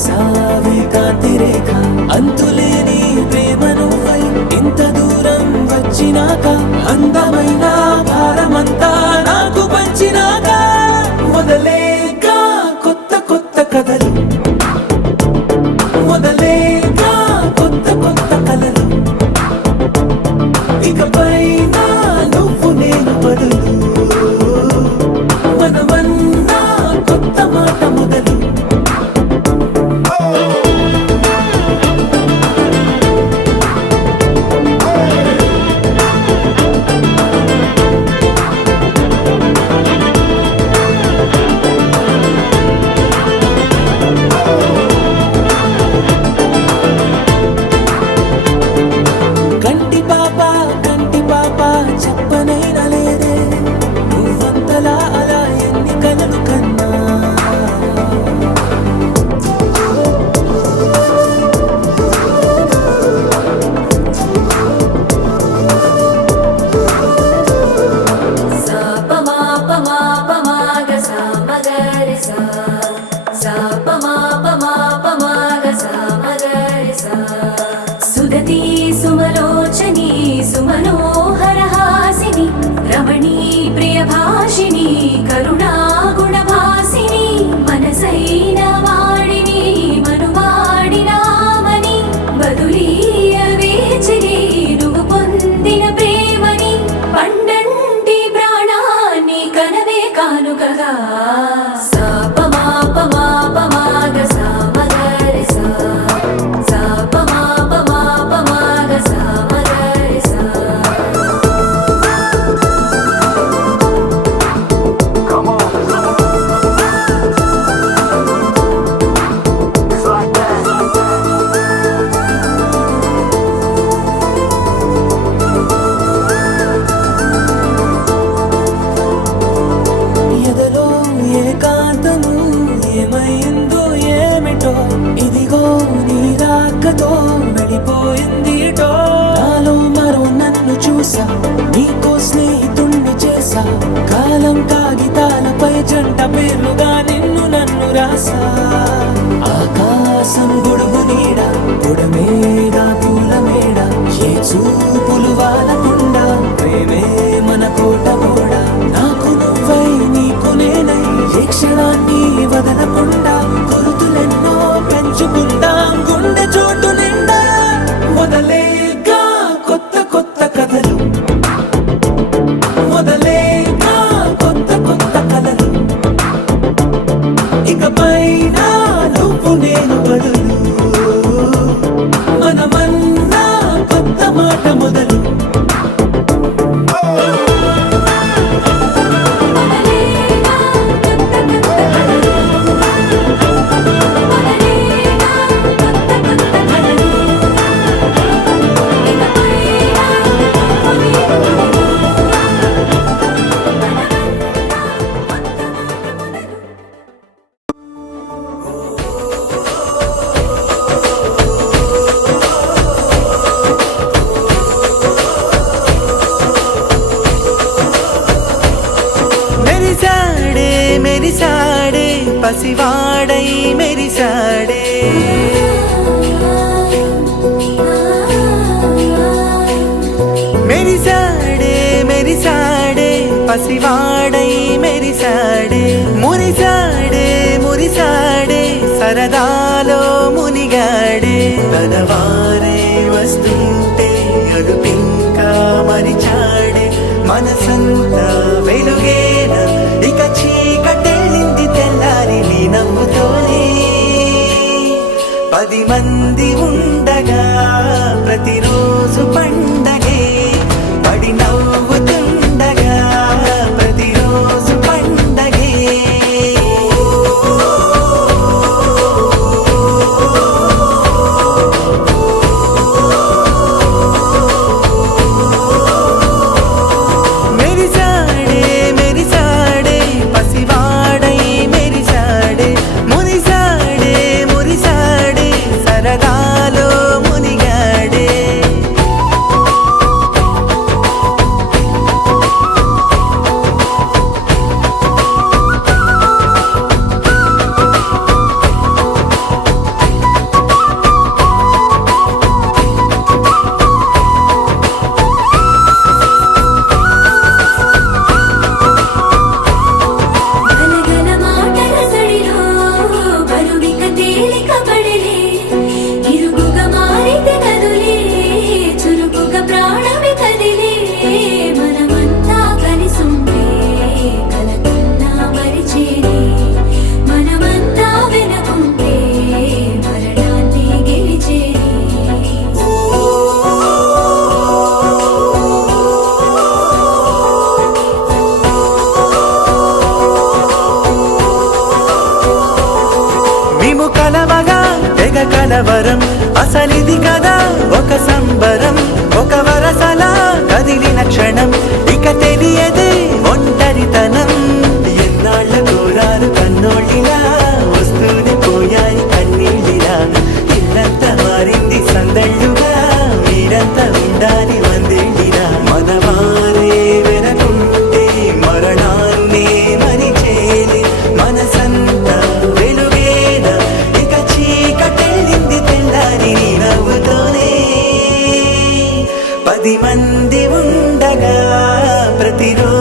సావే కాంతి రేఖ అంతులేని ప్రేమ నువ్వై ఇంత దూరం వచ్చినాక అందమైన భారమంతా నాకు పంచినాక మొదలేక కొత్త కొత్త కథలు మొదలేక కొత్త కొత్త కలలు ఇకపై నువ్వు నేను బదులు మనమన్నా కొత్త మాట మొదలు కంటి పాప పసివాడై మెరిసాడే. మెరిసాడే మెరిసాడే పసివాడై మెరిసాడే. మురిసాడే మురిసాడే సరదాలో మునిగాడే. తన వారే వస్తుంటే అదుపింకా మరిచాడే. మనసంతా వెలుగేన ఇక చీకటెళ్ళింది తెల్లారి నీ నవ్వుతోనే. 10 మంది ఉండగా ప్రతిరోజు పండగే. పడి నవ్వుతుండగా ప్రతిరోజు పండగే. మెరిసాడే మెరిసాడే పసివాడై మెరిసాడే. మురిసాడే మురిసాడే సరదాలో మునిగాడే. గలగల మాటల సడిలో బరువిక తేలిక పడలే. ఇరుకుగా మారితే కదులే చురుకుగా ప్రాణమి కదిలే. మనమంతా కలిసుంటే కలకన్నా మరిచేనే. మనమంతా వెనకుంటే మరణాన్ని గెలిచేనే. మేము కలవగా తెగ కలవరం. అసలిది కదా ఒక సంబరం. ఒక వరసలా కదిలిన క్షణం ఇక తెలియదే ఒంటరితనం. ఎన్నాళ్ళ కోరారు కన్నోళ్ళిలా వస్తూనే పోయాయి కన్నీళ్ళిలా. ఇల్లంతా మారింది సందళ్ళుగా మీరంతా ఉండాలి వందేళ్ళిలా. మనవారే వెనకుంటే మరణాన్నే మరిచేలి. మనసంతా వెలుగేన ఇక చీకటెళ్ళింది తెల్లారి నీ నవ్వుతోనే. 10 మంది ఉండగా ప్రతిరోజు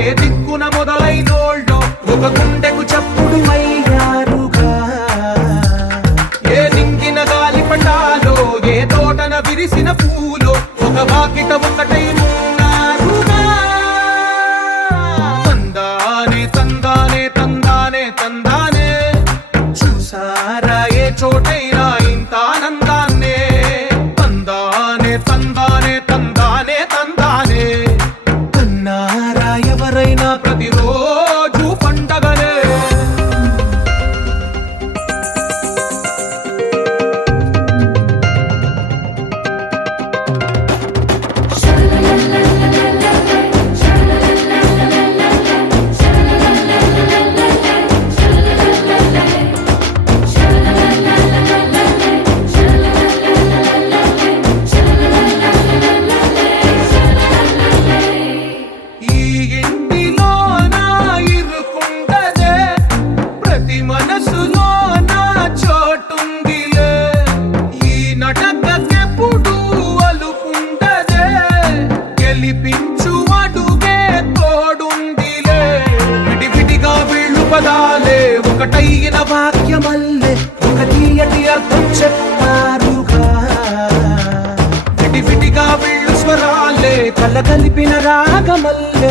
ఏ దిక్కున మొదలైనోళ్ళో ఒక గుండెకు చప్పుడు అయ్యారుగా. ఏ నింగిన గాలి పటాలో ఏ తోటన విరిసిన పూలో ఒక వాకిట ఒకటై ఉన్నారుగా. తందానే తందానే తందానే తందానే చూసారా ఏ చోటైనా ఇంత ఆనందాన్నే. తందానే తందానే తందానే తందానే కన్నారా ఎవరైనా ప్రతిరోజు పండగలే. ఈ ఇంటిలో నా ఇరుకుండదే ప్రతి మనసులో నా చోటుందిలే. ఈ నటకెప్పుడు అలుపుండదే గెలిపించు అడుగే తోడుందిలే. విడివిడిగా వీళ్ళు పదాలే ఒకటైన వాక్యమల్లే ఒక తీయటి అర్థం చెప్పారుగా. విడివిడిగా వీళ్ళు స్వరాలే కలగలిపిన రాగమల్లే